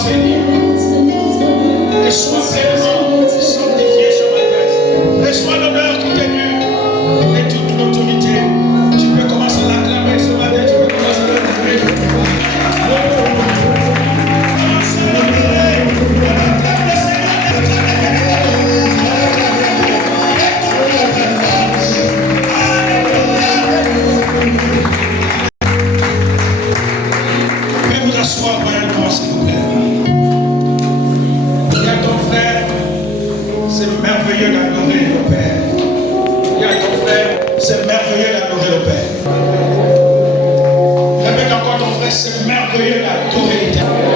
sois béni. Et sois pleinement sanctifié ce matin. Reçois l'honneur qui t'est dû et toute l'autorité. Tu peux commencer à l'acclamer ce matin. Tu peux commencer à l'acclamer. C'est merveilleux d'adorer l'Éternel.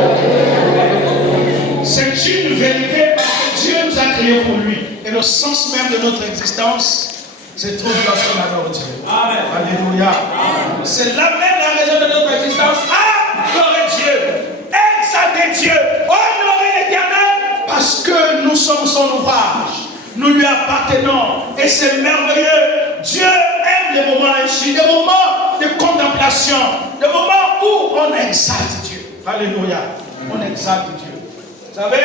C'est une vérité parce que Dieu nous a créés pour lui. Et le sens même de notre existence se trouve lorsqu'on adore Dieu. Amen. Alléluia. C'est là même la raison de notre existence. Adorer Dieu. Exalter Dieu. Honorer l'Éternel. Parce que nous sommes son ouvrage. Nous lui appartenons. Et c'est merveilleux. Dieu aime les moments ainsi. Des moments de contemplation. Des moments où on exalte Dieu. Alléluia. On exalte Dieu. Vous savez,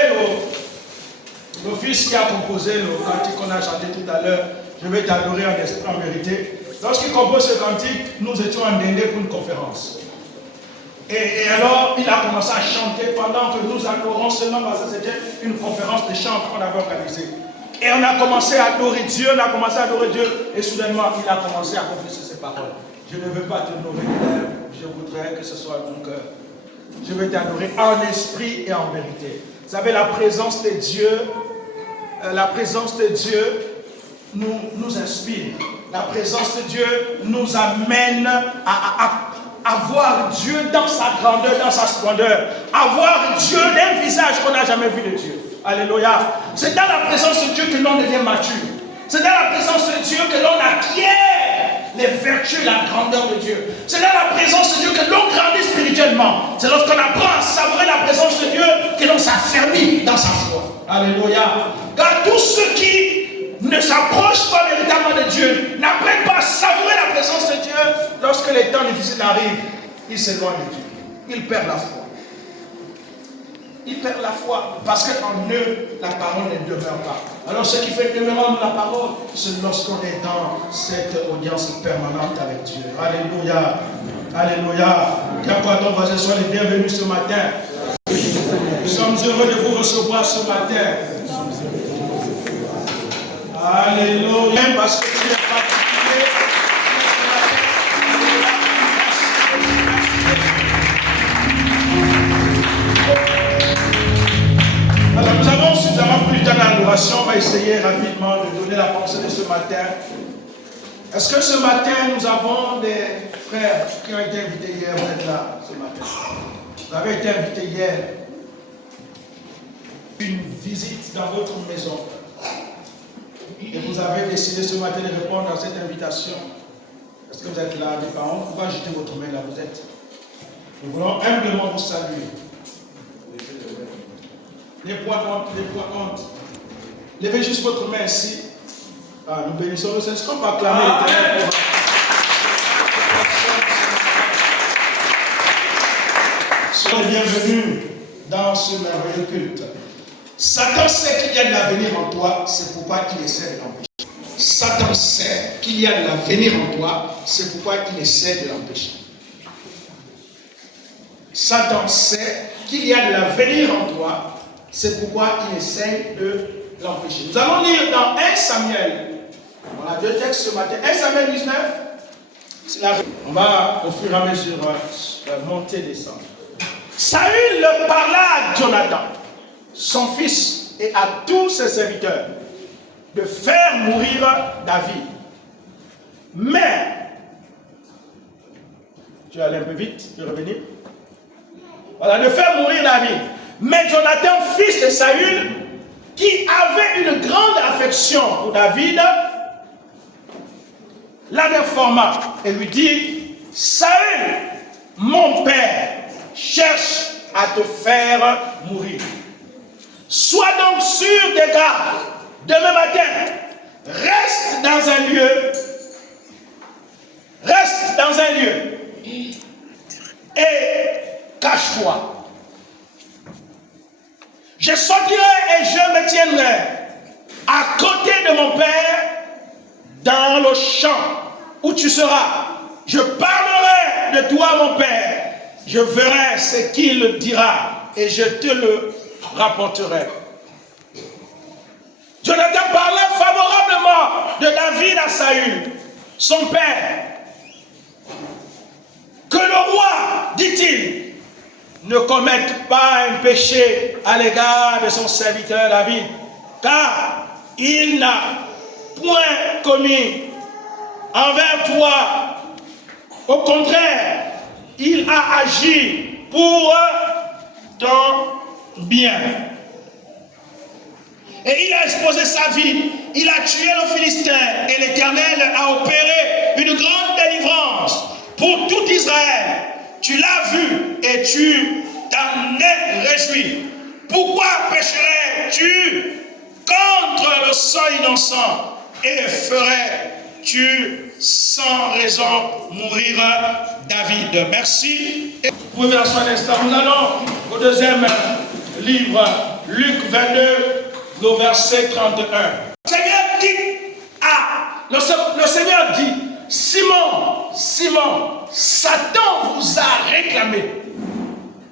le fils qui a composé le cantique qu'on a chanté tout à l'heure, je vais t'adorer en esprit, en vérité. Lorsqu'il compose ce cantique, nous étions en Dendé pour une conférence. Et alors, il a commencé à chanter pendant que nous adorons seulement parce que c'était une conférence de chant qu'on avait organisée. Et on a commencé à adorer Dieu, et soudainement, il a commencé à confesser ses paroles. Je ne veux pas te nommer de lèvres, je voudrais que ce soit mon cœur. Je vais t'adorer en esprit et en vérité. Vous savez, la présence de Dieu nous inspire. La présence de Dieu nous amène à voir Dieu dans sa grandeur, dans sa splendeur. À voir Dieu d'un visage qu'on n'a jamais vu de Dieu. Alléluia. C'est dans la présence de Dieu que l'on devient mature. C'est dans la présence de Dieu que l'on acquiert les vertus et la grandeur de Dieu. C'est dans la présence de Dieu que l'on grandit spirituellement. C'est lorsqu'on apprend à savourer la présence de Dieu que l'on s'affermit dans sa foi. Alléluia. Car tous ceux qui ne s'approchent pas véritablement de Dieu, n'apprennent pas à savourer la présence de Dieu, lorsque les temps difficiles arrivent, ils s'éloignent de Dieu. Ils perdent la foi. Ils perdent la foi parce qu'en eux, la parole ne demeure pas. Alors ce qui fait demeurer la parole, c'est lorsqu'on est dans cette audience permanente avec Dieu. Alléluia. Alléluia. Qu'à ton voisin, sois les bienvenus ce matin. Nous sommes heureux de vous recevoir ce matin. Alléluia. Parce que tu es particulier. Alors nous avons suffisamment plus de temps d'adoration. On va essayer rapidement de donner la pensée de ce matin. Est-ce que ce matin nous avons des frères qui ont été invités hier? Vous êtes là ce matin. Vous avez été invités hier. Une visite dans votre maison. Et vous avez décidé ce matin de répondre à cette invitation. Est-ce que vous êtes là, mes parents? Vous pouvez jeter votre main là, vous êtes. Nous voulons humblement vous saluer. Les poids comptent. Levez juste votre main ici. Nous bénissons le Seigneur. Est-ce qu'on peut acclamer l'Éternel pour... Soyez bienvenus dans ce merveilleux culte. Satan sait qu'il y a de l'avenir en toi, c'est pourquoi il essaie de l'empêcher. Satan sait qu'il y a de l'avenir en toi, c'est pourquoi il essaie de l'empêcher. Satan sait qu'il y a de l'avenir en toi, c'est pourquoi il essaie de l'empêcher. Nous allons lire dans 1 Samuel. On a deux textes ce matin. 1 Samuel 19. On va au fur et à mesure monter et descendre. Saül parla à Jonathan, son fils, et à tous ses serviteurs, de faire mourir David. Mais, tu vas aller un peu vite, tu revenir. Voilà, de faire mourir David. Mais Jonathan, fils de Saül, qui avait une grande affection pour David, la informa et lui dit: Saül, mon père, cherche à te faire mourir. Sois donc sûr des gardes. Demain matin, reste dans un lieu. Reste dans un lieu. Et cache-toi. Je sortirai et je me tiendrai à côté de mon Père dans le champ où tu seras. Je parlerai de toi, mon Père. Je verrai ce qu'il dira et je te le rapporterai. Jonathan parlait favorablement de David à Saül, son père. Que le roi, dit-il, ne commette pas un péché à l'égard de son serviteur David, car il n'a point commis envers toi. Au contraire, il a agi pour ton bien. Et il a exposé sa vie. Il a tué le Philistin et l'Éternel a opéré une grande délivrance pour tout Israël. Tu l'as vu et tu t'en es réjoui. Pourquoi pécherais-tu contre le sang innocent et ferais-tu sans raison mourir David? Merci. Et vous pouvez asseoir un instant. Nous allons au deuxième livre, Luc 22. Le verset 31. Le Seigneur dit, Simon, Simon, Satan vous a réclamé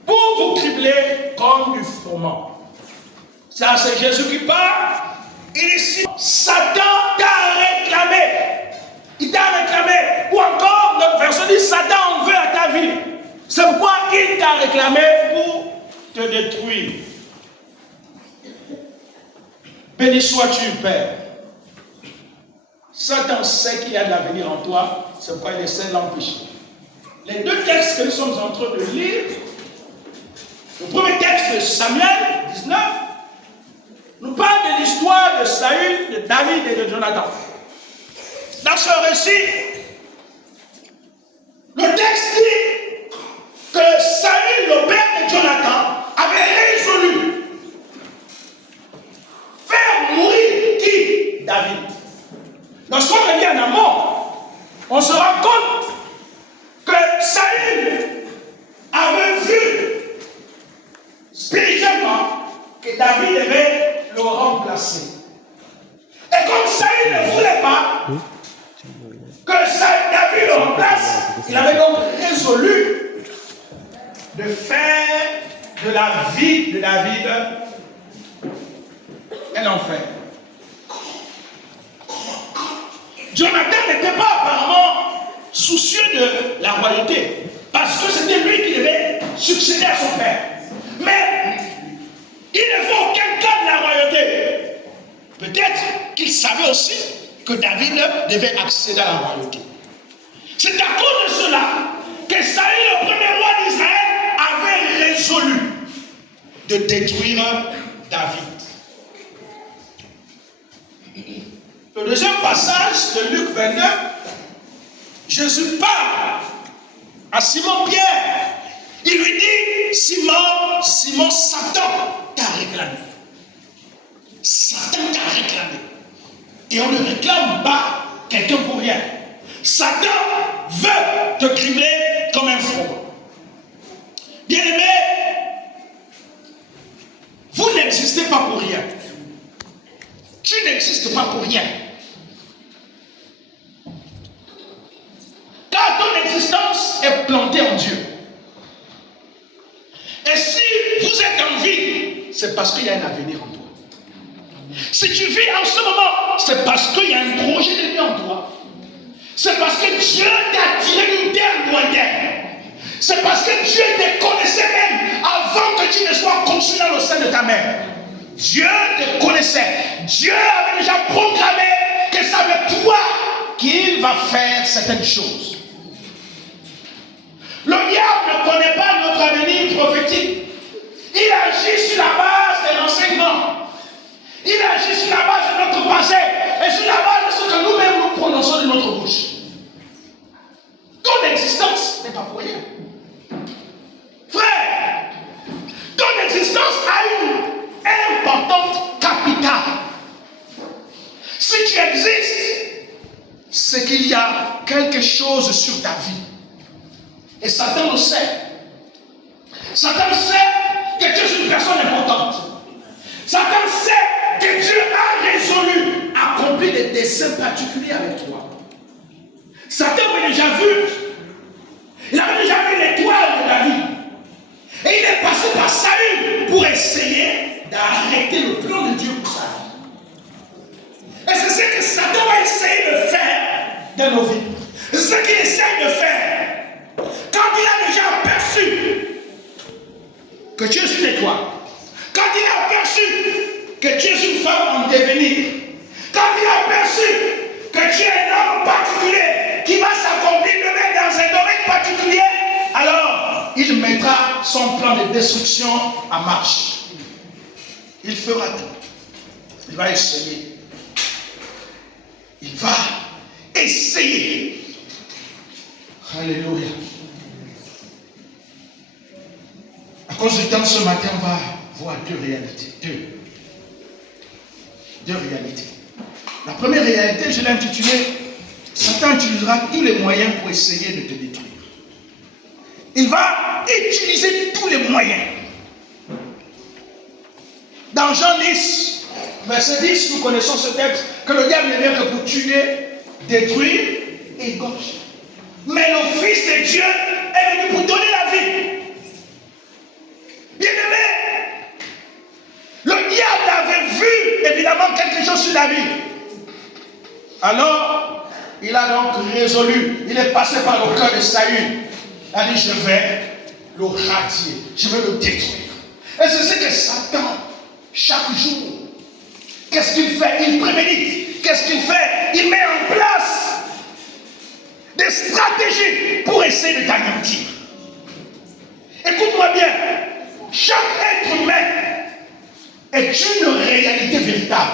pour vous cribler comme du froment. Ça, c'est Jésus qui parle. Il dit, Satan t'a réclamé. Il t'a réclamé. Ou encore, notre version dit, Satan en veut à ta vie. C'est pourquoi il t'a réclamé pour te détruire. Béni sois-tu, Père. Satan sait qu'il y a de l'avenir en toi, c'est pourquoi il essaie de l'empêcher. Les deux textes que nous sommes en train de lire, le premier texte de Samuel 19, nous parle de l'histoire de Saül, de David et de Jonathan. Dans ce récit, le texte dit que Saül, le père de Jonathan, avait résolu faire mourir qui? David. Lorsqu'on revient en amont, on se rend compte que Saül avait vu spirituellement que David devait le remplacer. Et comme Saül ne voulait pas que David le remplace, il avait donc résolu de faire de la vie de David un enfer. Jonathan n'était pas apparemment soucieux de la royauté, parce que c'était lui qui devait succéder à son père. Mais il ne faut aucun cas de la royauté. Peut-être qu'il savait aussi que David devait accéder à la royauté. C'est à cause de cela que Saül, le premier roi d'Israël, avait résolu de détruire David. Le deuxième passage de Luc 29, Jésus parle à Simon-Pierre. Il lui dit, Simon, Simon, Satan t'a réclamé. Satan t'a réclamé. Et on ne réclame pas quelqu'un pour rien. Satan veut te cribler comme un front. Bien-aimé, vous n'existez pas pour rien. Tu n'existes pas pour rien. Car ton existence est plantée en Dieu. Et si vous êtes en vie, c'est parce qu'il y a un avenir en toi. Si tu vis en ce moment, c'est parce qu'il y a un projet de vie en toi. C'est parce que Dieu t'a attiré d'une terre lointaine. C'est parce que Dieu te connaissait même avant que tu ne sois conçu dans le sein de ta mère. Dieu te connaissait. Dieu avait déjà programmé que c'est avec toi qu'il va faire certaines choses. Le diable ne connaît pas notre avenir prophétique. Il agit sur la base de l'enseignement. Il agit sur la base de notre passé et sur la base de ce que nous-mêmes nous prononçons de notre bouche. Ton existence n'est pas pour rien. Frère, ton existence a une importante capitale. Si tu existes, c'est qu'il y a quelque chose sur ta vie. Et Satan le sait. Satan sait que tu es une personne importante. dessein particulier avec toi. Satan avait déjà vu. Il avait déjà vu l'étoile de David. Et il est passé par Saül pour essayer d'arrêter le plan de Dieu pour sa vie. Et c'est ce que Satan va essayer de faire dans nos vies. C'est ce qu'il essaie de faire. Quand il a déjà aperçu que tu es sur l'étoile, quand il a aperçu que tu es une femme en devenir, quand il a aperçu que tu es un homme particulier qui va s'accomplir demain dans un domaine particulier, alors il mettra son plan de destruction en marche. Il fera tout. Il va essayer. Il va essayer. Alléluia. À cause du temps, ce matin, on va voir deux réalités. Deux réalités. La première réalité, je l'ai intitulée « Satan utilisera tous les moyens pour essayer de te détruire ». Il va utiliser tous les moyens. Dans Jean 10, verset 10, nous connaissons ce texte, que le diable ne vient que pour tuer, détruire et égorger. Mais le Fils de Dieu est venu pour donner la vie. Bien-aimé, le diable avait vu évidemment quelque chose sur David. Alors, il a donc résolu, il est passé par le cœur de Saül. Il a dit, je vais le radier, je vais le détruire. Et c'est ce que Satan, chaque jour, qu'est-ce qu'il fait? Il prémédite. Qu'est-ce qu'il fait? Il met en place des stratégies pour essayer de t'anéantir. Écoute-moi bien, chaque être humain est une réalité véritable.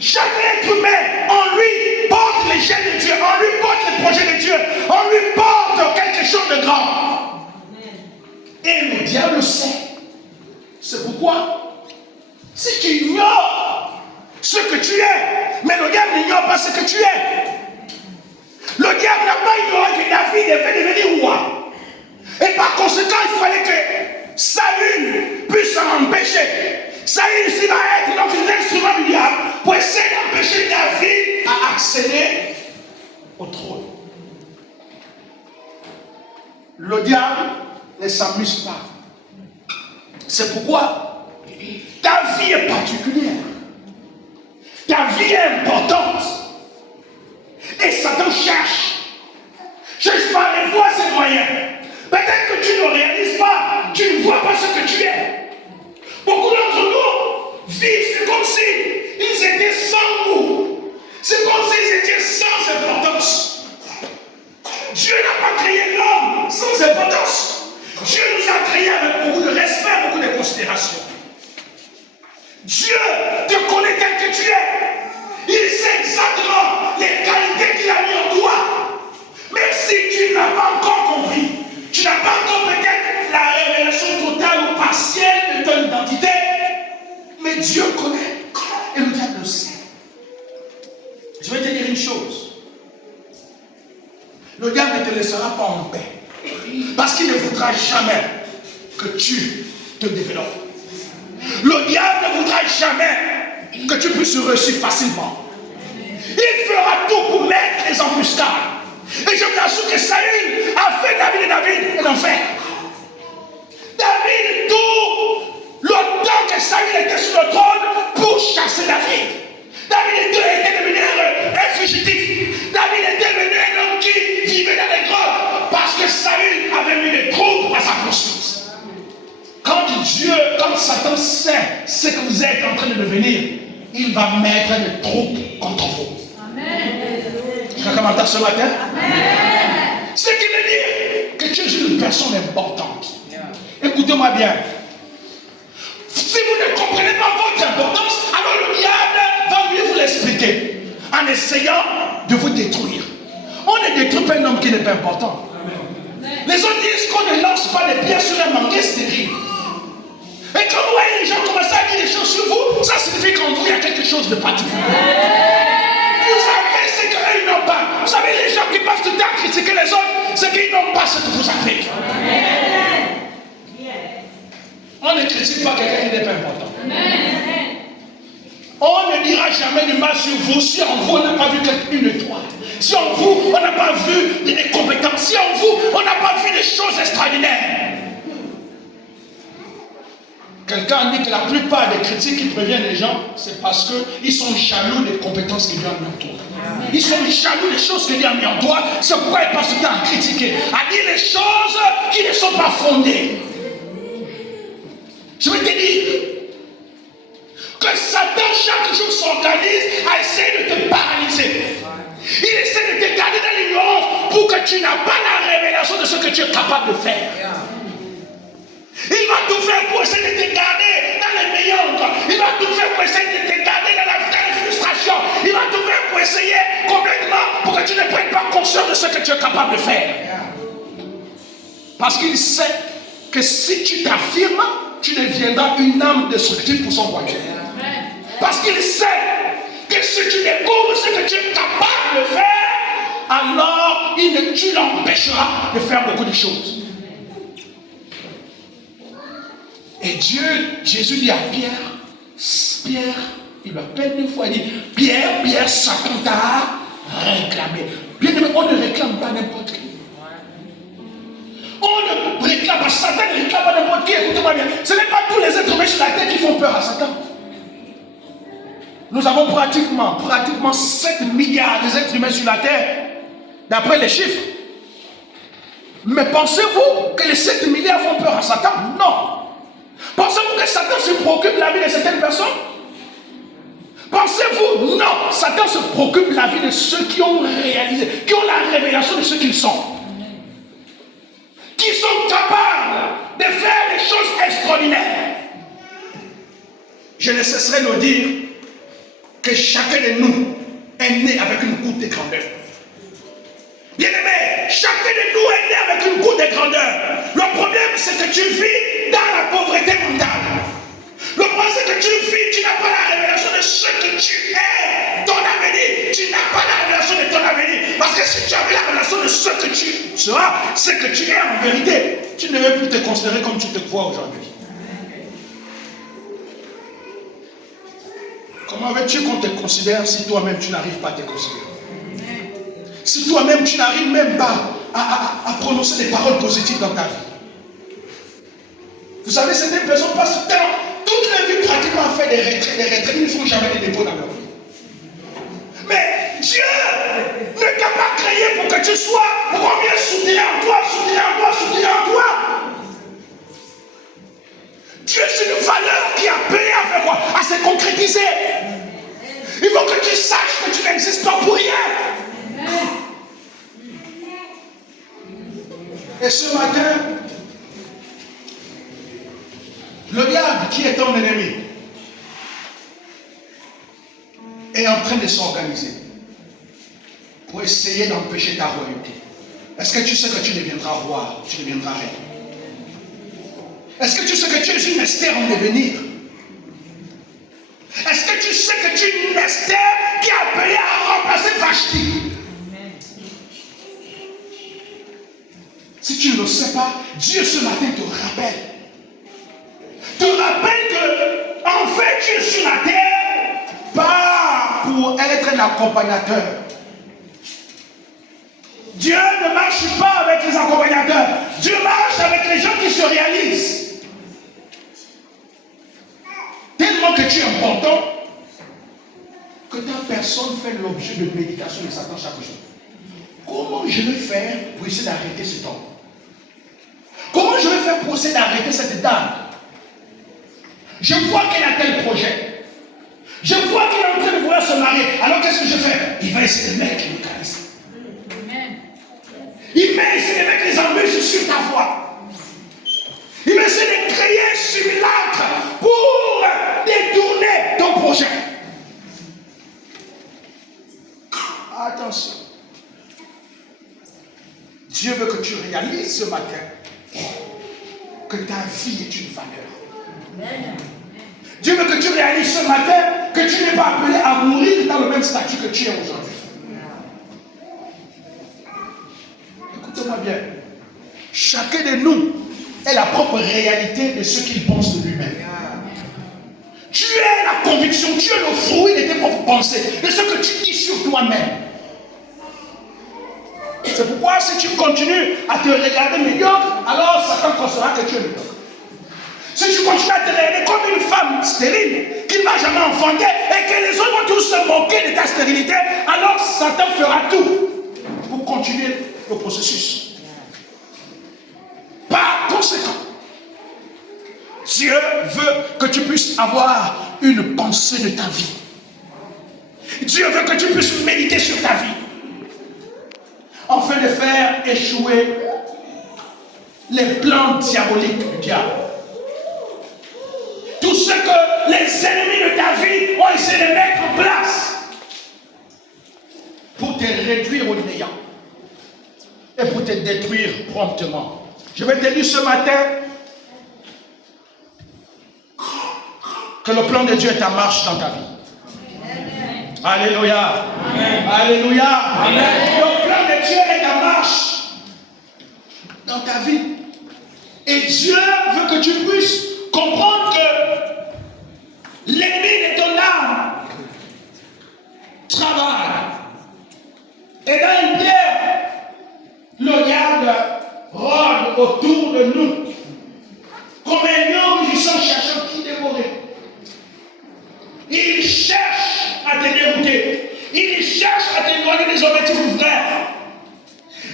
Chaque être humain en lui porte les gènes de Dieu, en lui porte les projets de Dieu, en lui porte quelque chose de grand. Et le diable sait. C'est pourquoi, si tu ignores ce que tu es, mais le diable n'ignore pas ce que tu es. Le diable n'a pas ignoré que David devait devenir roi. Et par conséquent, il fallait que Saül puisse s'en empêcher. Saül ici va être donc l'instrument du diable pour essayer d'empêcher David à accéder au trône. Le diable ne s'amuse pas. C'est pourquoi ta vie est particulière. Ta vie est importante. Et Satan cherche par les voies et moyens. Peut-être que tu ne réalises pas, tu ne vois pas ce que tu es. Beaucoup d'entre nous vivent, c'est comme s'ils étaient sans goût. C'est comme s'ils étaient sans importance. Dieu n'a pas créé l'homme sans importance. Dieu nous a créés avec beaucoup de respect, beaucoup de considération. Dieu te connaît tel que tu es. Il sait exactement les qualités qu'il a mis en toi. Même si tu n'as pas encore compris, tu n'as pas encore peut-être la révélation totale ou partielle de ton identité, mais Dieu connaît et le diable le sait. Je vais te dire une chose. Le diable ne te laissera pas en paix. Parce qu'il ne voudra jamais que tu te développes. Le diable ne voudra jamais que tu puisses réussir facilement. Il fera tout pour mettre les embuscades. Et je vous assure que Saül a fait la vie de David et d'enfer. David, tout le temps que Saül était sur le trône pour chasser David. David était devenu un fugitif. David était devenu un homme qui vivait dans les grottes parce que Saül avait mis des troupes à sa poursuite. Quand Satan sait ce que vous êtes en train de devenir, il va mettre des troupes contre vous. Amen. Je vais commenter ce matin. Amen. Ce qui veut dire que tu es une personne importante. Écoutez-moi bien. Si vous ne comprenez pas votre importance, alors le diable va mieux vous l'expliquer en essayant de vous détruire. On ne détruit pas un homme qui n'est pas important. Amen. Les autres disent qu'on ne lance pas des pierres sur un manguier stérile. Et quand vous voyez les gens commencer à dire des choses sur vous, ça signifie qu'en vous il y a quelque chose de particulier. Vous avez ce qu'eux n'ont pas. Vous savez, les gens qui passent tout le temps à critiquer les autres, c'est qu'ils n'ont pas ce que vous avez. On ne critique pas quelqu'un qui n'est pas important. On ne dira dira jamais du mal sur vous si en vous on n'a pas vu une étoile. Si en vous on n'a pas vu des compétences. Si en vous on n'a pas vu des choses extraordinaires. Quelqu'un dit que la plupart des critiques qui préviennent les gens, c'est parce qu'ils sont jaloux des compétences que Dieu a mis en toi. Ils sont jaloux des choses que Dieu a mis en toi. C'est pourquoi ils passent le temps à critiquer, à dire des choses qui ne sont pas fondées. Je vais te dire que Satan chaque jour s'organise à essayer de te paralyser. Il essaie de te garder dans l'ignorance pour que tu n'as pas la révélation de ce que tu es capable de faire. Il va tout faire pour essayer de te garder dans les meilleurs. Il va tout faire pour essayer de te garder dans la frustration. Il va tout faire pour essayer complètement pour que tu ne prennes pas conscience de ce que tu es capable de faire. Parce qu'il sait que si tu t'affirmes, tu deviendras une âme destructive pour son royaume. Parce qu'il sait que si tu découvres ce que tu es capable de faire, alors tu l'empêcheras de faire beaucoup de choses. Et Jésus dit à Pierre, il l'appelle une fois, il dit, Pierre, Satan t'a réclamé. Bien aimé, on ne réclame pas n'importe qui. On ne réclame pas, Satan ne réclame pas n'importe qui. Écoutez-moi bien, ce n'est pas tous les êtres humains sur la terre qui font peur à Satan. Nous avons pratiquement 7 milliards d'êtres humains sur la terre, d'après les chiffres. Mais pensez-vous que les 7 milliards font peur à Satan? Non. Pensez-vous que Satan se préoccupe de la vie de certaines personnes? Pensez-vous? Non. Satan se préoccupe de la vie de ceux qui ont réalisé, qui ont la révélation de ce qu'ils sont. Qui sont capables de faire des choses extraordinaires. Je ne cesserai de dire que chacun de nous est né avec une goutte de grandeur. Bien aimé, chacun de nous est né avec une goutte de grandeur. Le problème, c'est que tu vis dans la pauvreté mentale. Le problème, c'est que tu vis, tu n'as pas la révélation de ce que tu es, ton avenir. Tu n'as pas la révélation de ton avenir. Parce que si tu avais la révélation de ce que tu seras, ce que tu es en vérité, tu ne veux plus te considérer comme tu te vois aujourd'hui. Comment veux-tu qu'on te considère si toi-même tu n'arrives pas à te considérer? Si toi-même tu n'arrives même pas à prononcer des paroles positives dans ta vie. Vous savez, certaines personnes passent toute leur vie pratiquement à faire des retraits, ils ne font jamais des dépôts dans leur vie. Mais Dieu ne t'a pas créé pour que tu sois, pour qu'on vienne soutenir en toi. Dieu, c'est une valeur qui a payé à faire quoi? À se concrétiser. Il faut que tu saches que tu n'existes pas pour rien. Et ce matin, le diable qui est ton ennemi est en train de s'organiser pour essayer d'empêcher ta royauté. Est-ce que tu sais que tu deviendras roi, tu deviendras reine? Est-ce que tu sais que tu es une Esther en devenir? Est-ce que tu sais que tu es une Esther qui a appelé à remplacer Vashti? Si tu ne le sais pas, Dieu ce matin te rappelle. Te rappelle que, en fait, tu es sur la terre, pas pour être un accompagnateur. Dieu ne marche pas avec les accompagnateurs. Dieu marche avec les gens qui se réalisent. Tellement que tu es important, que ta personne fait l'objet de méditation de Satan chaque jour. Comment je vais faire pour essayer d'arrêter cet homme? Comment je vais faire pour essayer d'arrêter cette dame? Je vois qu'elle a tel projet. Je vois qu'elle est en train de vouloir se marier. Alors qu'est-ce que je fais? Il va essayer de mettre le mécanisme. Il va essayer de mettre les embûches sur ta voie. Il va essayer de créer un simulacre pour détourner ton projet. Attention. Dieu veut que tu réalises ce matin que ta vie est une valeur. Dieu veut que tu réalises ce matin que tu n'es pas appelé à mourir dans le même statut que tu es aujourd'hui. Écoutez-moi bien. Chacun de nous est la propre réalité de ce qu'il pense de lui-même. Tu es la conviction, tu es le fruit de tes propres pensées, de ce que tu dis sur toi-même. C'est pourquoi si tu continues à te regarder médiocre, alors Satan pensera que tu es médiocre. Si tu continues à te regarder comme une femme stérile, qui ne va jamais enfanter, et que les autres vont tous se moquer de ta stérilité, alors Satan fera tout pour continuer le processus. Par conséquent, Dieu veut que tu puisses avoir une pensée de ta vie. Dieu veut que tu puisses méditer sur ta vie, afin de faire échouer les plans diaboliques du diable. Tout ce que les ennemis de ta vie ont essayé de mettre en place pour te réduire au néant et pour te détruire promptement. Je vais te dire ce matin que le plan de Dieu est en marche dans ta vie. Amen. Alléluia. Amen. Alléluia. Amen. Le plan de Dieu est en marche dans ta vie. Et Dieu veut que tu puisses comprendre que l'ennemi de ton âme travaille. Et dans une pierre, le diable rôde autour de nous comme un lion rugissant cherchant qui dévorer. Il cherche à te dérouter. Il cherche à t'éloigner des objectifs frères.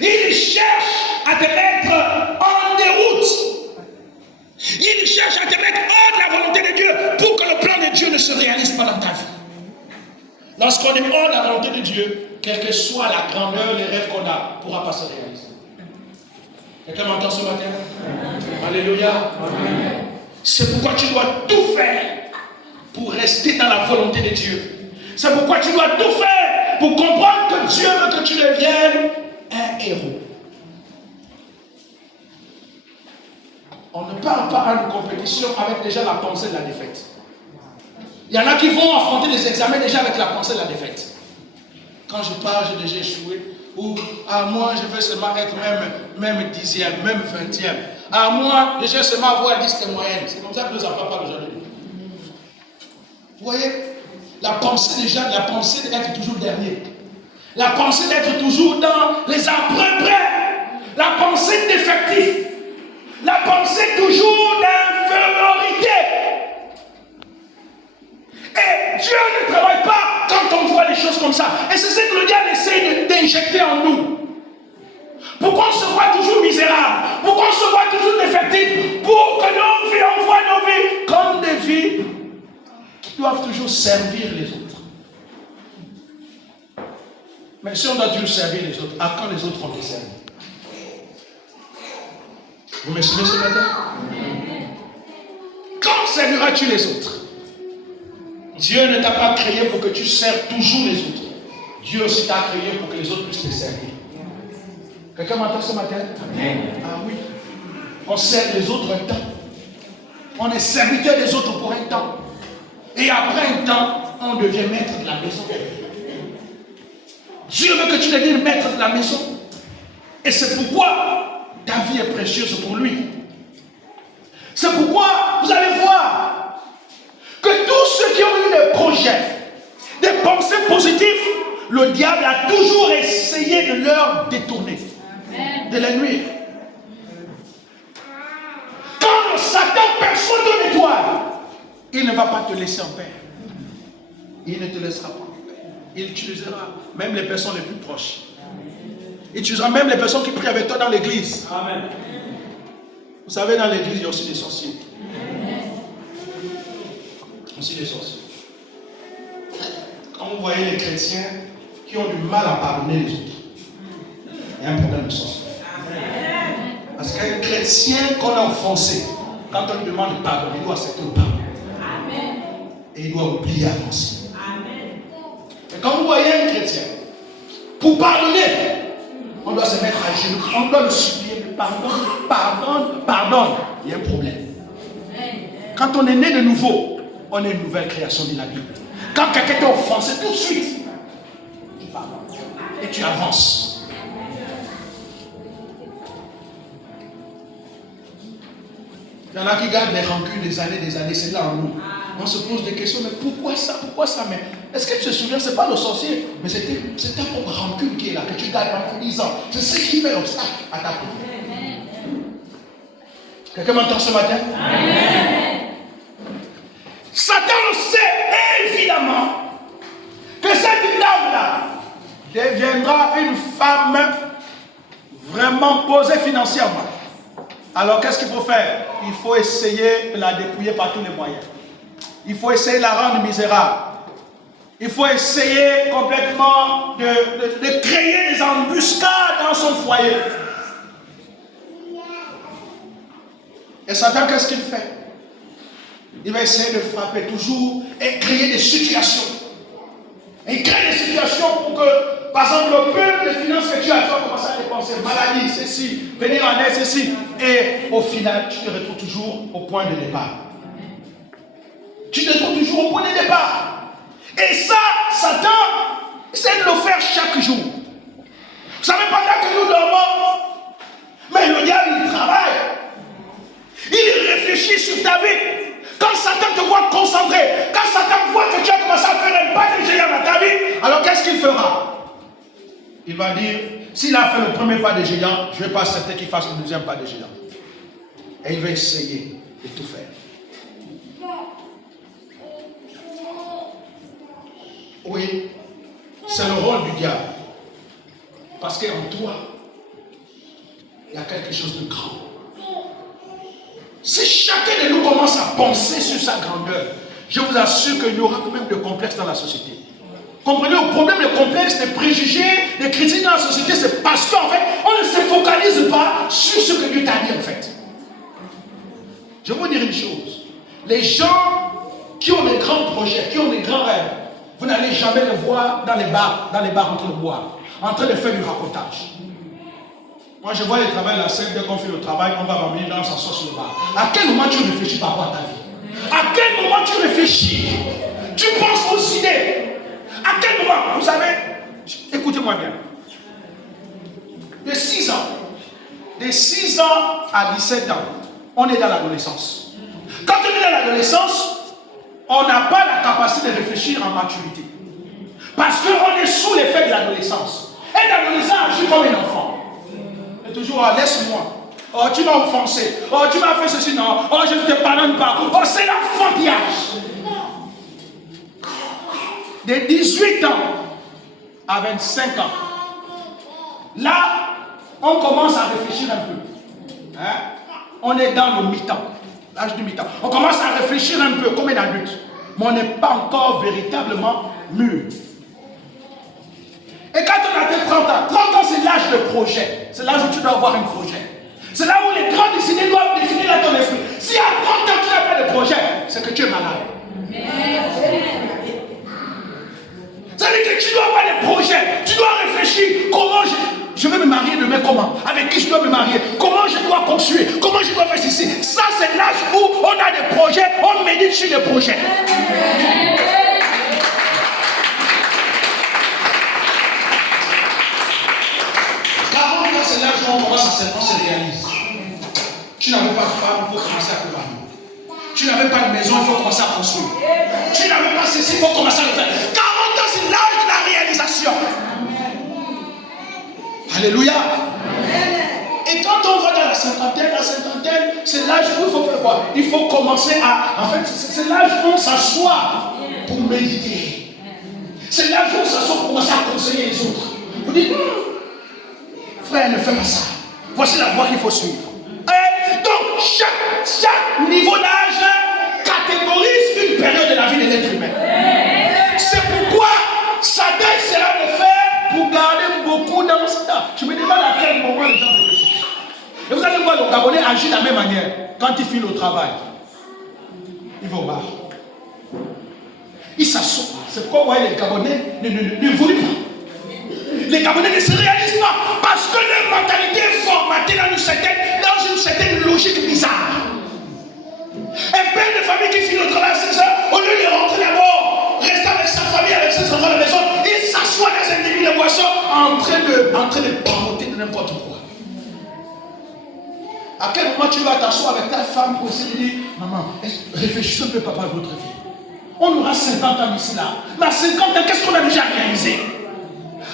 Il cherche à te mettre en déroute. Il cherche à te mettre hors de la volonté de Dieu pour que le plan de Dieu ne se réalise pas dans ta vie. Lorsqu'on est hors de la volonté de Dieu, quelle que soit la grandeur, les rêves qu'on a, ne pourra pas se réaliser. Quelqu'un m'entend ce matin? Alléluia. Amen. C'est pourquoi tu dois tout faire pour rester dans la volonté de Dieu. C'est pourquoi tu dois tout faire pour comprendre que Dieu veut que tu deviennes un héros. On ne parle pas à une compétition avec déjà la pensée de la défaite. Il y en a qui vont affronter les examens déjà avec la pensée de la défaite. Quand je parle, j'ai déjà échoué. Ou à moi, je veux seulement être même 10e, même 20e. À moi, je vais seulement avoir 10 de moyenne. C'est comme ça que nos enfants parlent aujourd'hui. Vous voyez, la pensée d'être toujours dernier. La pensée d'être toujours dans les emprunts prêts. La pensée d'effectif. La pensée toujours d'infériorité. Et Dieu ne travaille pas quand on voit les choses comme ça. Et c'est ce que le diable essaie d'injecter en nous. Pour qu'on se voit toujours misérable. Pour qu'on se voit toujours défectif. Pour que nos vies, on voit nos vies comme des vies qui doivent toujours servir les autres. Mais si on doit toujours servir les autres, à quand les autres vont te servir? Vous me suivez ce matin? Quand serviras-tu les autres? Dieu ne t'a pas créé pour que tu serves toujours les autres. Dieu aussi t'a créé pour que les autres puissent te servir. Quelqu'un m'entend ce matin? Amen. Ah oui. On sert les autres un temps. On est serviteur des autres pour un temps. Et après un temps, on devient maître de la maison. Dieu veut que tu deviennes maître de la maison. Et c'est pourquoi ta vie est précieuse pour lui. C'est pourquoi vous allez voir que tous ceux qui ont eu des projets, des pensées positives, le diable a toujours essayé de leur détourner, de les nuire. Quand le Satan perçoit ton étoile, il ne va pas te laisser en paix. Il ne te laissera pas en paix. Il utilisera même les personnes les plus proches. Il utilisera même les personnes qui prient avec toi dans l'église. Amen. Vous savez, dans l'église, il y a aussi des sorciers. Aussi des sorciers. Quand vous voyez les chrétiens qui ont du mal à pardonner les autres, il y a un problème de sorcier. Parce qu'un chrétien qu'on a offensé, quand on lui demande de pardonner, il doit accepter le pardon. Et il doit oublier avancer. Et quand vous voyez un chrétien, pour pardonner, on doit se mettre à genoux, on doit le supplier, pardonne. Il y a un problème. Quand on est né de nouveau, on est une nouvelle création de la Bible. Quand quelqu'un t'a offensé, tout de suite, tu pardonnes et tu avances. Il y en a qui gardent les rancunes des années, c'est là en nous. On se pose des questions, mais pourquoi ça? Mais est-ce que tu te souviens, ce n'est pas le sorcier, mais c'est ta propre rancune qui est là, que tu gardes pendant 10 ans. C'est ce qui fait l'obstacle à ta prière. Quelqu'un m'entend ce matin? Amen. Satan sait évidemment que cette dame-là deviendra une femme vraiment posée financièrement. Alors qu'est-ce qu'il faut faire? Il faut essayer de la dépouiller par tous les moyens. Il faut essayer de la rendre misérable. Il faut essayer complètement de créer des embuscades dans son foyer. Et Satan, qu'est-ce qu'il fait? Il va essayer de frapper toujours et créer des situations. Et créer des situations pour que, par exemple, le peu de finances que tu as, tu vas commencer à dépenser. Maladie, ceci, venir en aide, ceci. Et au final, tu te retrouves toujours au point de départ. Tu te retrouves toujours au point de départ. Et ça, Satan, essaie de le faire chaque jour. Vous savez, pendant que nous dormons, mais le diable, il travaille. Il réfléchit sur ta vie. Quand Satan te voit concentré, quand Satan voit que tu as commencé à faire un pas de géant dans ta vie, alors qu'est-ce qu'il fera? Il va dire, s'il a fait le premier pas de géant, je ne vais pas accepter qu'il fasse le deuxième pas de géant. Et il va essayer de tout faire. Oui, c'est le rôle du diable. Parce qu'en toi, il y a quelque chose de grand. Si chacun de nous commence à penser sur sa grandeur, je vous assure qu'il y aura quand même de complexes dans la société. Comprenez, le problème de complexe, des préjugés, des critiques dans la société, c'est parce qu'en fait, on ne se focalise pas sur ce que Dieu t'a dit en fait. Je vais vous dire une chose. Les gens qui ont des grands projets, qui ont des grands rêves, vous n'allez jamais les voir dans les bars en train de boire, en train de faire du racontage. Moi, je vois les travailleurs de la scène, dès qu'on fait le travail, on va ramener dans sa sauce sur le bar. À quel moment tu réfléchis par rapport à ta vie? À quel moment tu réfléchis? Tu penses aux idées? À quel moment? Vous savez, écoutez-moi bien. De 6 ans à 17 ans, on est dans l'adolescence. Quand on est dans l'adolescence, on n'a pas la capacité de réfléchir en maturité. Parce qu'on est sous l'effet de l'adolescence. Et l'adolescent agit comme un enfant. Et toujours, oh, laisse-moi. Oh, tu m'as offensé. Oh, tu m'as fait ceci. Non. Oh, je ne te pardonne pas. Oh, c'est l'enfantillage. De 18 ans à 25 ans. Là, on commence à réfléchir un peu. Hein? On est dans le mi-temps. L'âge du mi-temps. On commence à réfléchir un peu comme un adulte. Mais on n'est pas encore véritablement mûr. Et quand on a fait 30 ans, 30 ans c'est l'âge de projet. C'est l'âge où tu dois avoir un projet. C'est là où les grands décideurs doivent définir dans ton esprit. Si à 30 ans tu n'as pas de projet, c'est que tu es malade. C'est-à-dire que tu dois avoir des projets. Tu dois réfléchir. Comment je vais me marier demain, comment? Avec qui je dois me marier? Comment je dois construire? Comment je dois faire ceci? Ça c'est l'âge où on a des projets. On médite sur les projets. C'est l'âge où on commence à se réaliser. Tu n'avais pas de femme, il faut commencer à te marier. Tu n'avais pas de maison, il faut commencer à construire. Tu n'avais pas ceci, il faut commencer à le faire. 40 ans, c'est l'âge de la réalisation. Alléluia. Et quand on va dans la cinquantaine, c'est l'âge où il faut faire quoi? Il faut commencer à... En fait, c'est l'âge où on s'assoit pour méditer. C'est l'âge où on s'assoit pour commencer à conseiller les autres. Vous dites... Frère, ne fais pas ça. Voici la voie qu'il faut suivre. Et donc, chaque niveau d'âge catégorise une période de la vie de l'être humain. C'est pourquoi Satan sera de faire pour garder beaucoup dans ce temps. Je me demande à quel moment les gens réfléchissent. Et vous allez voir, le Gabonais agit de la même manière. Quand il finit le travail, il va au bar. Il s'assoit. C'est pourquoi vous voyez les Gabonais ne voulaient pas. Les Gabonais ne se réalisent pas parce que leur mentalité est formatée dans une certaine logique bizarre. Un père de famille qui finit le travail à 6 heures, au lieu de rentrer d'abord, rester avec sa famille, avec ses enfants à la maison, il s'assoit dans un débit de boisson en train de pamoter de n'importe quoi. À quel moment tu vas t'asseoir avec ta femme pour essayer de dire, maman, réfléchissez un peu papa à votre vie. On aura 50 ans d'ici là. Mais à 50 ans, qu'est-ce qu'on a déjà réalisé?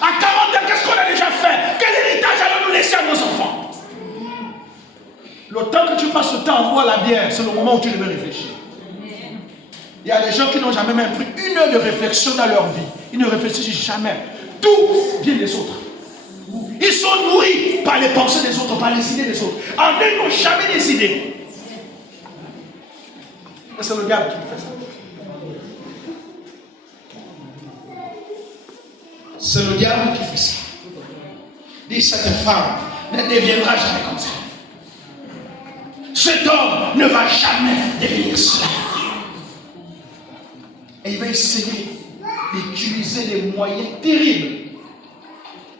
À 40 ans, qu'est-ce qu'on a déjà fait? Quel héritage allons-nous laisser à nos enfants? Le temps que tu passes le temps à boire la bière, c'est le moment où tu devais réfléchir. Il y a des gens qui n'ont jamais même pris une heure de réflexion dans leur vie. Ils ne réfléchissent jamais. Tout vient des autres. Ils sont nourris par les pensées des autres, par les idées des autres. En eux, ils n'ont jamais des idées. Et c'est le diable qui fait ça. C'est le diable qui fait ça. Dit, cette femme ne deviendra jamais comme ça. Cet homme ne va jamais devenir cela. Et il va essayer d'utiliser des moyens terribles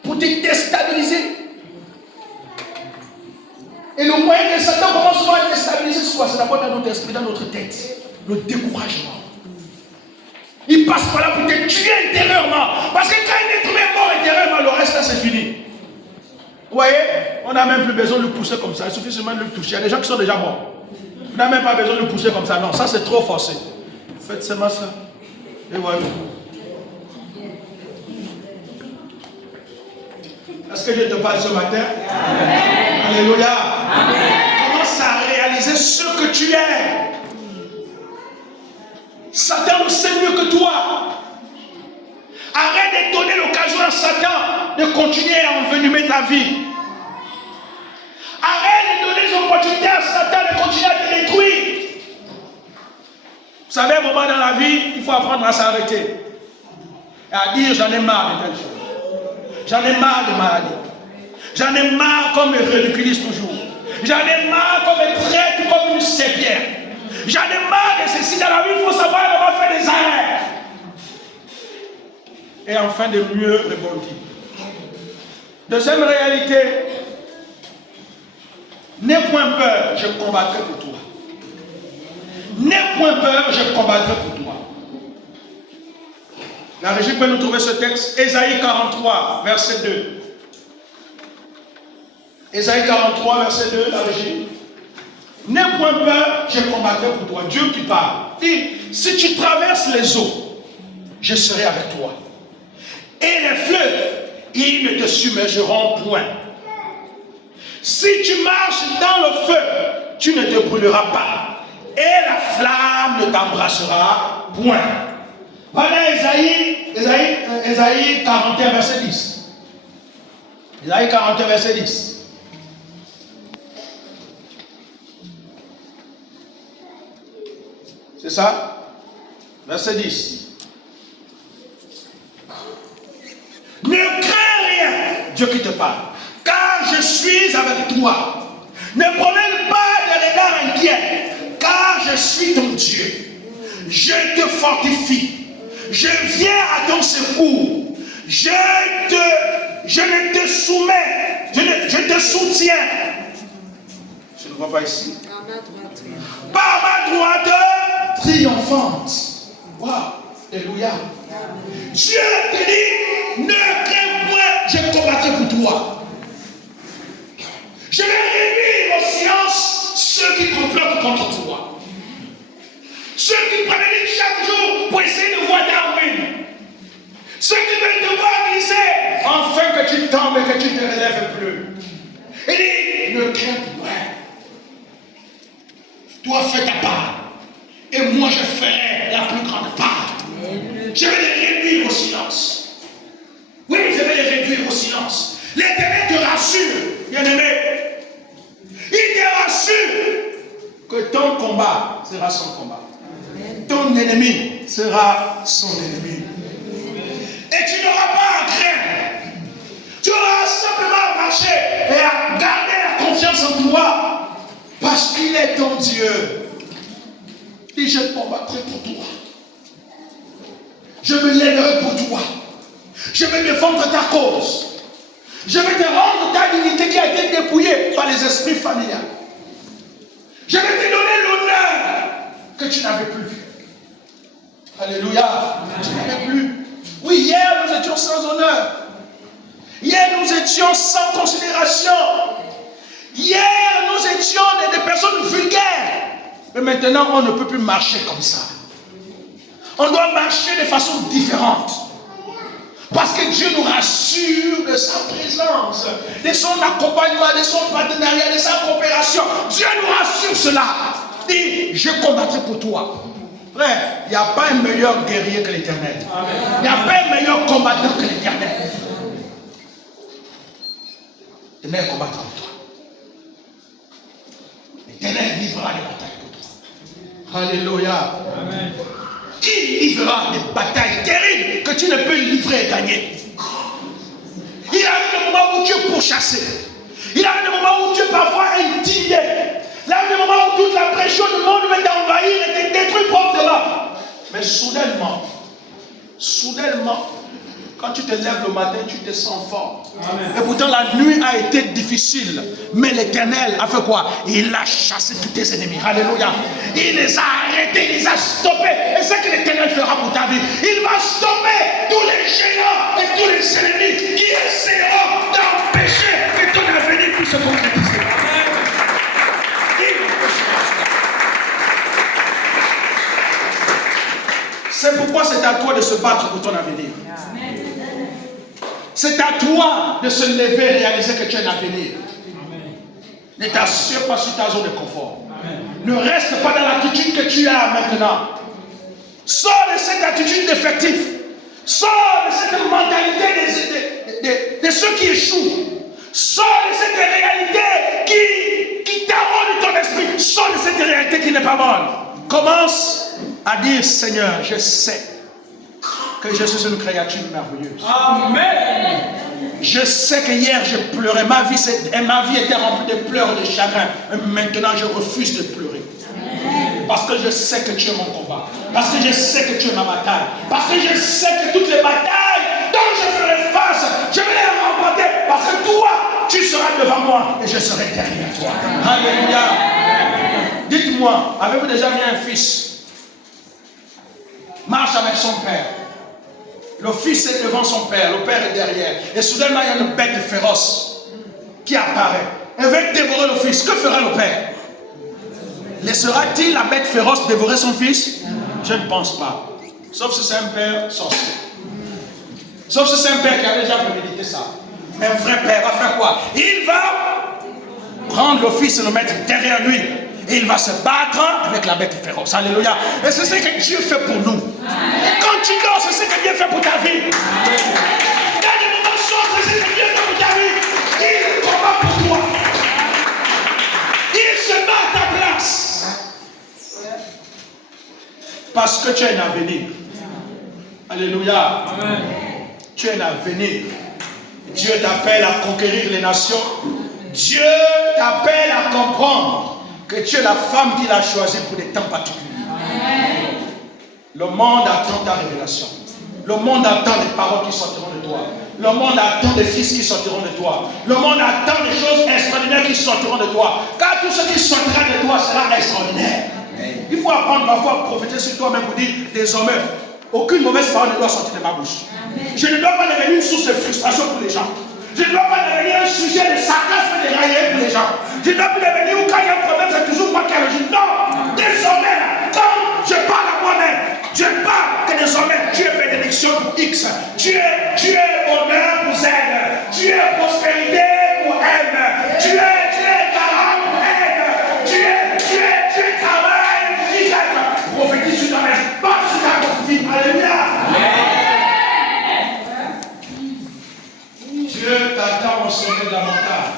pour te déstabiliser. Et le moyen que Satan commence souvent à déstabiliser, c'est quoi? C'est d'abord dans notre esprit, dans notre tête. Le découragement. Il passe par là pour te tuer intérieurement. Parce que quand un être humain est mort intérieurement, le reste là c'est fini. Vous voyez? On n'a même plus besoin de le pousser comme ça. Il suffit seulement de le toucher. Il y a des gens qui sont déjà morts. On n'a même pas besoin de le pousser comme ça. Non, ça c'est trop forcé. Faites seulement ça. Et voilà. Est-ce que Dieu te parle ce matin? Amen. Alléluia. Amen. Commence à réaliser ce que tu es. Satan le sait mieux que toi. Arrête de donner l'occasion à Satan de continuer à envenimer ta vie. Arrête de donner les opportunités à Satan de continuer à te détruire. Vous savez, à un moment dans la vie, il faut apprendre à s'arrêter. Et à dire, j'en ai marre de telle chose. J'en ai marre de maladie. J'en ai marre qu'on me ridiculise toujours. J'en ai marre qu'on me traite comme une sépière. J'en ai marre de ceci. Dans la vie, il faut savoir comment faire des arrêts. Et enfin de mieux rebondir. Deuxième réalité, n'aie point peur, je combattrai pour toi. N'aie point peur, je combattrai pour toi. La régie peut nous trouver ce texte, Ésaïe 43, verset 2. Ésaïe 43, verset 2, la régie. N'aie point peur, je combattrai pour toi. Dieu qui parle. Dit, si tu traverses les eaux, je serai avec toi. Et les fleuves, ils ne te submergeront point. Si tu marches dans le feu, tu ne te brûleras pas. Et la flamme ne t'embrassera point. Voilà Ésaïe 41, verset 10. Ésaïe 41, verset 10. C'est ça? Verset 10. Ne crains rien, Dieu qui te parle, car je suis avec toi. Ne promène pas de regard inquiet, car je suis ton Dieu. Je te fortifie. Je viens à ton secours. Je ne te soumets. Je te soutiens. Je ne vois pas ici. Par ma droite triomphante. Waouh. Alléluia. Dieu te dit, ne crains point, je combattrai pour toi. Je vais réduire au silence ceux qui complotent contre toi. Ceux qui prennent chaque jour pour essayer de voir ta ruine. Ceux qui veulent te voir glisser, afin que tu tombes et que tu ne te relèves plus. Il dit, ne crains point. Toi fais ta part. Et moi je ferai la plus grande part. Je vais les réduire au silence. Oui, je vais les réduire au silence. L'Éternel te rassure, bien-aimé. Il te rassure que ton combat sera son combat. Ton ennemi sera son ennemi. Et tu n'auras pas à craindre. Tu auras simplement à marcher et à garder la confiance en toi. Parce qu'il est ton Dieu. Et je combattrai pour toi. Je me lèverai pour toi. Je vais défendre ta cause. Je vais te rendre ta dignité qui a été dépouillée par les esprits familiaux. Je vais te donner l'honneur que tu n'avais plus. Alléluia. Tu n'avais plus. Oui, hier nous étions sans honneur. Hier nous étions sans considération. Hier nous étions des personnes vulgaires. Mais maintenant on ne peut plus marcher comme ça. On doit marcher de façon différente. Parce que Dieu nous rassure de sa présence, de son accompagnement, de son partenariat, de sa coopération. Dieu nous rassure cela. Dit, je combattrai pour toi. Frère, il n'y a pas un meilleur guerrier que l'Éternel. Il n'y a pas un meilleur combattant que l'Éternel. L'Éternel combattra pour toi. L'Éternel livrera les batailles pour toi. Alléluia. Amen. Il livrera des batailles terribles que tu ne peux livrer et gagner. Il arrive le moment où tu es pourchassé. Il arrive le moment où tu es parfois intimidé. Il arrive le moment où toute la pression du monde va t'envahir et te détruire proprement. Mais soudainement, quand tu te lèves le matin, tu te sens fort. Amen. Et pourtant la nuit a été difficile. Mais l'Éternel a fait quoi? Il a chassé tous tes ennemis. Alléluia. Il les a arrêtés, il les a stoppés. Et c'est ce que l'Éternel fera pour ta vie. Il va stopper tous les géants et tous les ennemis qui essaieront d'empêcher que ton avenir puisse se concrétiser. C'est pourquoi c'est à toi de se battre pour ton avenir. C'est à toi de se lever et réaliser que tu as un avenir. Ne t'assieds pas sur ta zone de confort. Ne reste pas dans l'attitude que tu as maintenant. Sors de cette attitude d'effectif. Sors de cette mentalité de ceux qui échouent. Sors de cette réalité qui t'arronde ton esprit. Sors de cette réalité qui n'est pas bonne. Commence à dire, Seigneur, je sais que je suis une créature merveilleuse. Amen. Je sais que hier je pleurais, ma vie était remplie de pleurs et de chagrin. Maintenant je refuse de pleurer. Parce que je sais que tu es mon combat. Parce que je sais que tu es ma bataille. Parce que je sais que toutes les batailles dont je ferai face, je vais les remporter. Parce que toi, tu seras devant moi et je serai derrière toi. Alléluia. Dites-moi, avez-vous déjà vu un fils marche avec son père? Le fils est devant son père, le père est derrière. Et soudainement, il y a une bête féroce qui apparaît. Elle veut dévorer le fils. Que fera le père? Laissera-t-il la bête féroce dévorer son fils? Je ne pense pas. Sauf si c'est un père sorcier. Sauf si c'est un père qui a déjà prémédité ça. Mais un vrai père va faire quoi? Il va prendre le fils et le mettre derrière lui. Et il va se battre avec la bête féroce. Alléluia. Et c'est ce que Dieu fait pour nous. Quand tu dors, c'est ce que Dieu fait pour ta vie. Dans les moments sombres, c'est ce que Dieu fait pour ta vie. Il combat pour toi. Il se bat à ta place. Parce que tu as un avenir. Alléluia. Amen. Tu as un avenir. Dieu t'appelle à conquérir les nations. Dieu t'appelle à comprendre que tu es la femme qu'il a choisie pour des temps particuliers. Amen. Le monde attend ta révélation. Le monde attend les paroles qui sortiront de toi. Le monde attend des fils qui sortiront de toi. Le monde attend des choses extraordinaires qui sortiront de toi. Car tout ce qui sortira de toi sera extraordinaire. Amen. Il faut apprendre parfois à prophéter sur toi-même pour dire, désormais, aucune mauvaise parole ne doit sortir de ma bouche. Amen. Je ne dois pas devenir une source de frustration pour les gens. Je ne dois pas devenir un sujet de sarcasme et de raillerie pour les gens. Je ne dois plus devenir où quand il y a un problème, c'est toujours moi qui ai le jeu. Non, désormais, quand je parle à moi-même, je parle que désormais, tu es bénédiction pour X. Tu es bonheur pour Z. Tu es prospérité pour M. Tu es talent pour N. Tu es travail pour Y. Prophétise sur toi-même. Pas sur ta prophétie. Alléluia. Dieu t'attend au sommet de la montagne.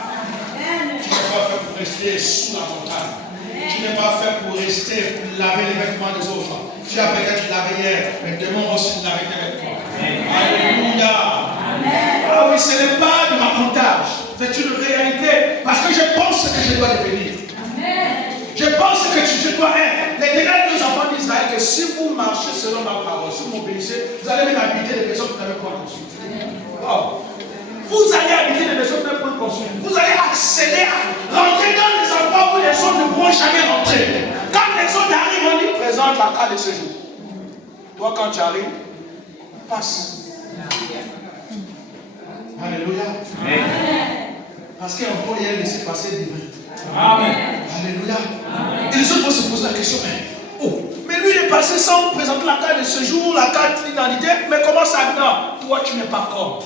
Tu n'es pas fait pour rester sous la montagne. Tu n'es pas fait pour rester, pour laver les vêtements des autres. Tu as peut-être lavé hier, mais demain aussi laver tes vêtements. Alléluia. Ah oui, ce n'est pas du racontage. C'est une réalité. Parce que je pense que je dois devenir. Je pense que je dois être. L'Éternel nous enfants d'Israël que si vous marchez selon ma parole, si vous m'obéissez, vous allez même habiter les maisons que vous n'avez pas construites. Wow. Vous allez habiter les maisons même pour construire. Vous allez accéder à rentrer dans les endroits où les autres ne pourront jamais rentrer. Quand les autres arrivent, on dit présente la carte de ce jour. Toi, quand tu arrives, passe. Alléluia. Parce qu'il y a encore rien laissé passer divin. Amen. Alléluia. Amen. Et les autres vont se poser la question, mais lui il est passé sans présenter la carte de ce jour. mais comment ça? Non, toi tu n'es pas comme.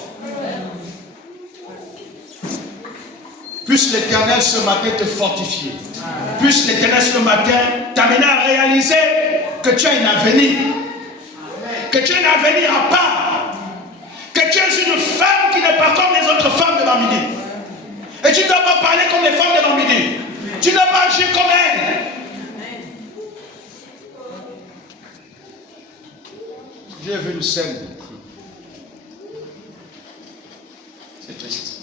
Puisse l'Éternel ce matin te fortifier. Puisse l'Éternel ce matin t'amener à réaliser que tu as un avenir. Que tu as un avenir à part. Que tu es une femme qui n'est pas comme les autres femmes de Bambini. Et tu ne dois pas parler comme les femmes de Bambini. Tu ne dois pas agir comme elles. J'ai vu une scène. C'est triste.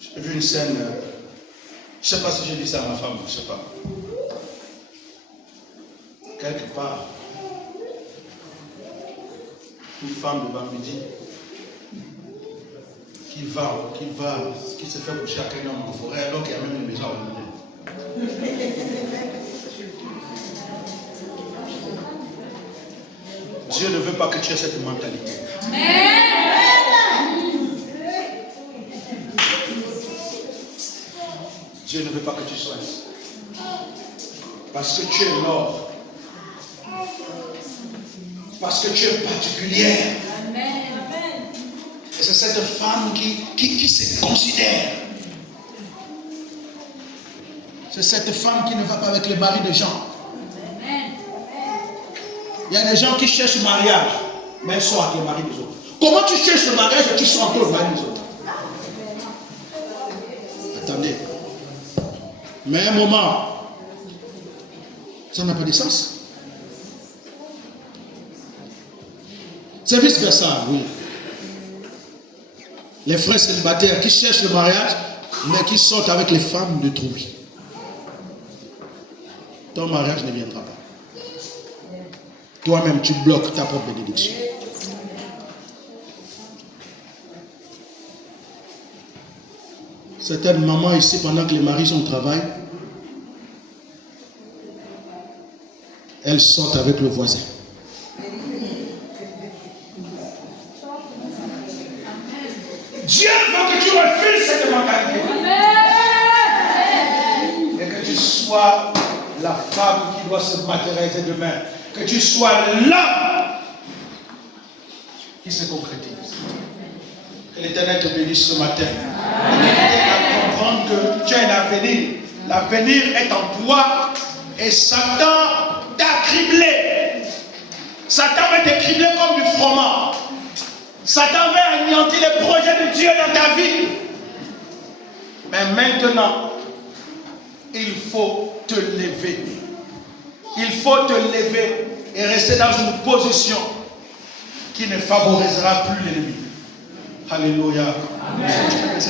J'ai vu une scène. Je ne sais pas si j'ai dit ça à ma femme, je ne sais pas. Quelque part, une femme de Bambidi qui se fait coucher avec un homme en forêt alors qu'il y a même une maison à Bambidi. Dieu ne veut pas que tu aies cette mentalité. Dieu ne veut pas que tu sois ainsi. Parce que tu es l'or. Parce que tu es particulière. Et c'est cette femme qui se considère. C'est cette femme qui ne va pas avec le mari des gens. Il y a des gens qui cherchent le mariage, mais ils sont avec le mari des autres. Comment tu cherches le mariage et tu sors entre le mari des autres? Attendez. Mais un moment, ça n'a pas de sens. C'est vice versa, oui. Les frères célibataires qui cherchent le mariage, mais qui sortent avec les femmes de trouble. Ton mariage ne viendra pas. Toi-même, tu bloques ta propre bénédiction. Certaines mamans ici, pendant que les maris sont au travail, elles sortent avec le voisin. Dieu veut que tu refuses cette mentalité. Et que tu sois la femme qui doit se matérialiser demain. Que tu sois l'homme qui se concrétise. Que l'Éternel te bénisse ce matin. À comprendre que tu as un avenir. L'avenir est en toi. Et Satan t'a criblé. Satan va te cribler comme du froment. Satan va anéantir les projets de Dieu dans ta vie. Mais maintenant, il faut te lever. Il faut te lever et rester dans une position qui ne favorisera plus l'ennemi. Alléluia. Amen.